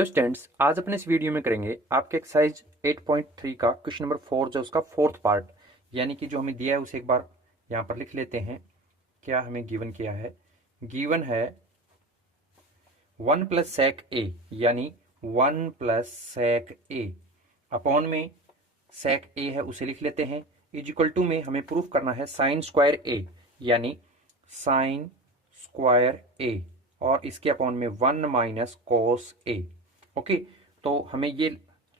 Hello students, आज अपने इस वीडियो में करेंगे आपके एक्सरसाइज 8.3 का क्वेश्चन नंबर 4 जो उसका फोर्थ पार्ट, यानी कि जो हमें दिया है उसे एक बार यहाँ पर लिख लेते हैं। क्या हमें गिवन किया है? गिवन है 1 प्लस सेक ए, यानी 1 प्लस सेक ए अपॉन में सेक ए है उसे लिख लेते हैं। इज इक्वल टू में हमें प्रूफ करना है साइन स्क्वायर ए, यानी साइन स्क्वायर ए और इसके अपॉन में 1 माइनस कोस ए। ओके, तो हमें ये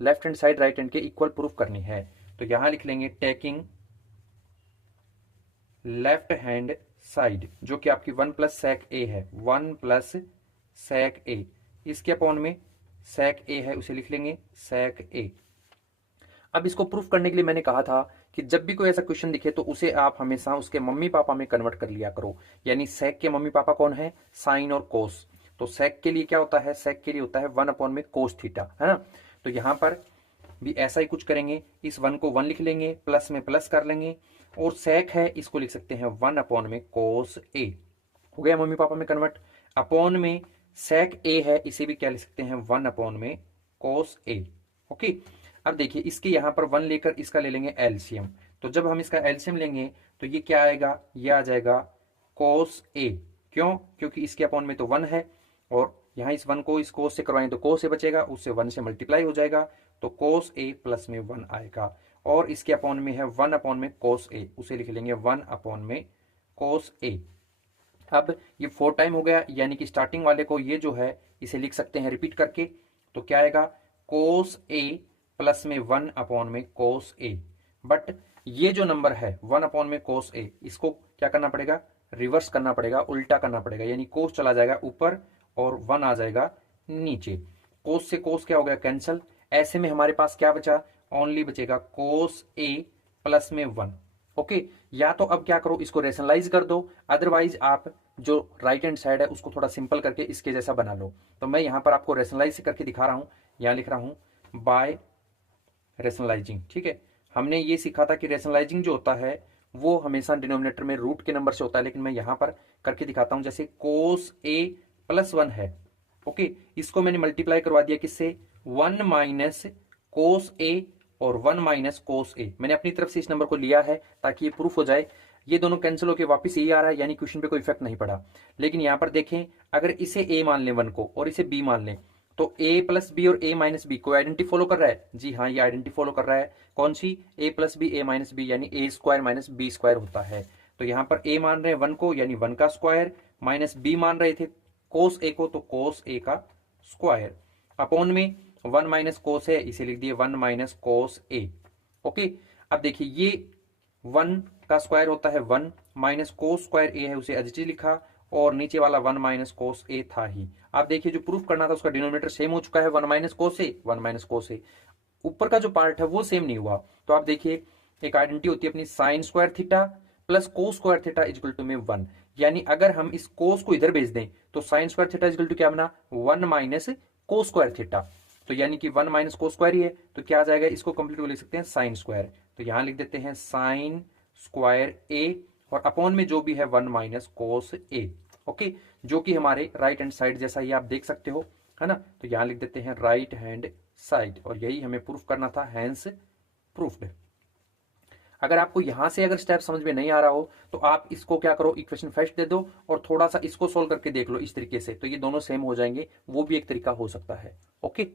left hand side right hand के इक्वल प्रूफ करनी है। तो यहां लिख लेंगे टेकिंग लेफ्ट हैंड साइड, जो कि आपकी 1 प्लस सेक ए है, 1 प्लस सेक ए, इसके अपॉन में सेक ए है उसे लिख लेंगे सेक ए। अब इसको प्रूफ करने के लिए मैंने कहा था कि जब भी कोई ऐसा क्वेश्चन दिखे तो उसे आप हमेशा उसके मम्मी पापा में कन्वर्ट कर लिया करो। यानी सेक के मम्मी पापा कौन है? साइन और कोस। तो सेक के लिए क्या होता है? सेक के लिए होता है 1 अपॉन में कोस थीटा, है ना। तो यहां पर भी ऐसा ही कुछ करेंगे, इस 1 को 1 लिख लेंगे, प्लस में प्लस कर लेंगे, और सेक है इसको लिख सकते हैं 1 अपॉन में कोस ए। हो गया मम्मी पापा में कन्वर्ट। अपॉन में सेक ए है, इसे भी क्या लिख सकते हैं? 1 अपॉन में कोस ए। ओके, अब देखिए इसके यहां पर 1 लेकर इसका ले लेंगे एलसीएम। तो जब हम इसका एलसीएम लेंगे तो ये क्या आएगा? ये आ जाएगा कोस ए। क्यों? क्योंकि इसके अपॉन में तो 1 है, और यहां इस 1 को इस कोस से करवाएं तो कोस ए बचेगा, उससे 1 से मल्टीप्लाई हो जाएगा, तो कोस ए प्लस में 1 आएगा। और इसके अपॉन में है 1 अपॉन में कोस ए, उसे लिख लेंगे 1 अपॉन में कोस ए। अब ये 4 टाइम हो गया, यानी कि स्टार्टिंग वाले को ये जो है इसे लिख सकते हैं रिपीट करके। तो क्या आएगा? कोस ए प्लस में 1 अपॉन में कोस ए। बट ये जो नंबर है 1 अपॉन में कोस ए, इसको क्या करना पड़ेगा? रिवर्स करना पड़ेगा, उल्टा करना पड़ेगा। यानी कोस चला जाएगा ऊपर और 1 आ जाएगा नीचे। कोस से कोस क्या हो गया? कैंसल। ऐसे में हमारे पास क्या बचा? ओनली बचेगा कोस ए प्लस में 1। ओके, या तो अब क्या करो, इसको रेशनलाइज कर दो, अदरवाइज आप जो राइट हैंड साइड है उसको थोड़ा सिंपल करके इसके जैसा बना लो। तो मैं यहां पर आपको रेशनलाइज करके दिखा रहा हूं। यहां लिख रहा हूं बाय रेशनलाइजिंग। ठीक है, हमने ये सीखा था कि रेशनलाइजिंग जो होता है वो हमेशा डिनोमिनेटर में रूट के नंबर से होता है, लेकिन मैं यहां पर करके दिखाता हूं। जैसे कोस ए प्लस 1 है, ओके, इसको मैंने मल्टीप्लाई करवा दिया किससे? 1 माइनस कोस ए और 1 माइनस कोस ए। मैंने अपनी तरफ से इस नंबर को लिया है ताकि ये प्रूफ हो जाए। ये दोनों कैंसिल होकर वापस यही आ रहा है, यानी क्वेश्चन पे कोई इफेक्ट नहीं पड़ा। लेकिन यहां पर देखें, अगर इसे ए मान लें 1 को और इसे बी मान लें, तो ए प्लस बी और ए माइनस बी कोई आइडेंटिटी फॉलो कर रहा है? जी हाँ, ये आइडेंटिटी फॉलो कर रहा है। कौन सी? ए प्लस बी ए माइनस बी, यानी ए स्क्वायर माइनस बी स्क्वायर होता है। तो यहां पर ए मान रहे हैं 1 को, यानी 1 का स्क्वायर, माइनस बी मान रहे थे कोस ए को, तो कोस ए का स्क्वायर। अपॉन में 1 माइनस कोस है, इसे लिख दिए 1 माइनस कोस ए। ओके, अब देखिए ये 1 का स्क्वायर होता है 1, माइनस कोस स्क्वायर ए है उसे एज इट इज लिखा, और नीचे वाला 1 माइनस कोस ए था ही। आप देखिए जो प्रूफ करना था उसका डिनोमिनेटर सेम हो चुका है, 1 माइनस कोस ए, 1 माइनस कोस ए। ऊपर का जो पार्ट है वो सेम नहीं हुआ। तो आप देखिए एक आइडेंटिटी होती है अपनी sine square theta plus cos square theta equal to में 1। यानी अगर हम इस कोस को इधर भेज दें तो sine square theta equal to क्या बना? 1 माइनस कोस स्क्वायर थीटा। तो यानी कि 1 माइनस कोस स्क्वायर ही है, तो क्या आ जाएगा? इसको कंप्लीट लिख सकते हैं साइन स्क्वायर। तो यहां लिख देते हैं साइन स्क्वायर ए, और अपॉन में जो भी है 1 माइनस कोस ए। ओके, जो कि हमारे राइट हैंड साइड जैसा ही आप देख सकते हो, है ना। तो यहां लिख देते हैं राइट हैंड साइड, और यही हमें प्रूफ करना था, हैंस प्रूफ्ड। अगर आपको यहां से अगर स्टेप समझ में नहीं आ रहा हो तो आप इसको क्या करो, इक्वेशन फर्स्ट दे दो और थोड़ा सा इसको सोल्व करके देख लो इस तरीके से, तो ये दोनों सेम हो जाएंगे। वो भी एक तरीका हो सकता है। ओके।